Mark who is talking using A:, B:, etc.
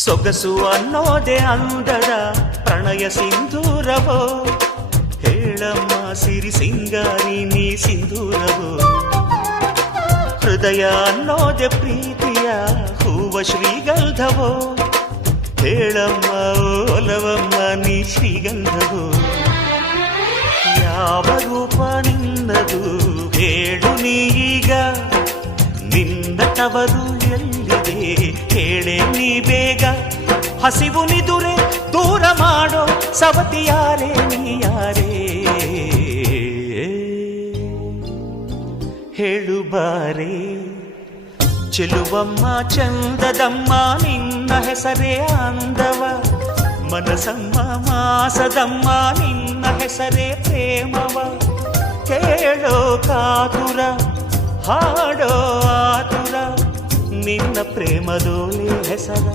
A: ಸೊಗಸು ಅನ್ನೋದೇ ಅಂದದ ಪ್ರಣಯ ಸಿಂಧೂರವೋ ಹೇಳಮ್ಮ ಸಿರಿ ಸಿಂಗಾರಿ ನೀ ಸಿಂಧೂರವೋ ಹೃದಯ ಅನ್ನೋದೆ ಪ್ರೀತಿಯ ಹೂವ ಶ್ರೀಗಂಧವೋ ಹೇಳಮ್ಮ ಓಲವಮ್ಮ ನೀ ಶ್ರೀಗಂಧವೋ ಯಾವ ರೂಪ ನಿನ್ನದು ಹೇಳು ನೀಗ ನಿನ್ನ ತವರು ಎಲ್ಲಿದೆ ಹೇಳೆ ನೀ ಬೇಗ ಹಸಿವು ನಿದುರೆ ದೂರ ಮಾಡೋ ಸವತಿ ಯಾರೇ ನೀ ಯಾರೇ ಹೇಳು ಬಾರೆ ಚೆಲುವಮ್ಮ ಚಂದದಮ್ಮ ನಿನ್ನ ಹೆಸರೇ ಅಂದವ ಮನಸಮ್ಮ ಮಾಸದಮ್ಮ ನಿನ್ನ ಹೆಸರೇ ಪ್ರೇಮವ ಕೇಳೋ ಕಾತುರ ಹಾಡೋ ಆತುರ ನಿನ್ನ ಪ್ರೇಮದೋಲೆ ಹೆಸರ